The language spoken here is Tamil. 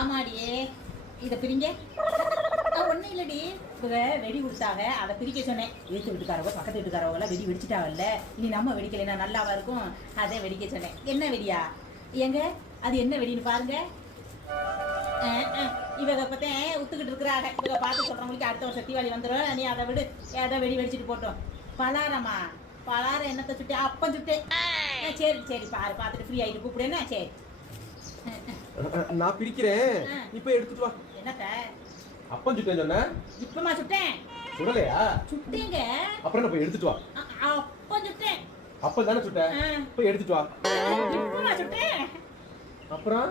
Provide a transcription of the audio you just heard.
ஆமாடியே இதை பிரிங்க. ஒன்றும் இல்லடி, இவங்க வெடி கொடுத்தாங்க, அதை பிரிக்க சொன்னேன். வீட்டு வீட்டுக்காரவங்க பக்கத்து வீட்டுக்காரவங்களாம் வெடி வெடிச்சிட்டாவல்ல, இனி நம்ம வெடிக்கலைன்னா நல்லாவா இருக்கும், அதை வெடிக்க சொன்னேன். என்ன வெடியா எங்க, அது என்ன வெடின்னு பாருங்க. இவங்க பத்தேன் ஒத்துக்கிட்டு இருக்கிறாங்க. இவங்க பார்த்து சொல்றவங்களுக்கு அடுத்த வருஷம் தீபாவளி வந்துடும், நீ அதை விடு, ஏதோ வெடி வெடிச்சிட்டு போட்டோம். பலாரமா பலாரம் என்னத்தை சுட்டே, அப்பம் சுட்டேன். சரி சரி பாரு, பார்த்துட்டு ஃப்ரீ ஆகிட்டு கூப்பிடுன்னா. சரி நான் பிரிக்கிறேன், இப்ப எடுத்துட்டு வா. என்னத்த அப்பம் சுட்டேன் சொன்ன, இப்பமா சுட்டேன். சுடலையா? சுட்டேங்க. அப்புறம் என்ன, போய் எடுத்துட்டு வா. அப்பம் சுட்டேன். அப்பம் தானே சுட்டேன், போய் எடுத்துட்டு வா. இப்பமா சுட்டேன். அப்புறம்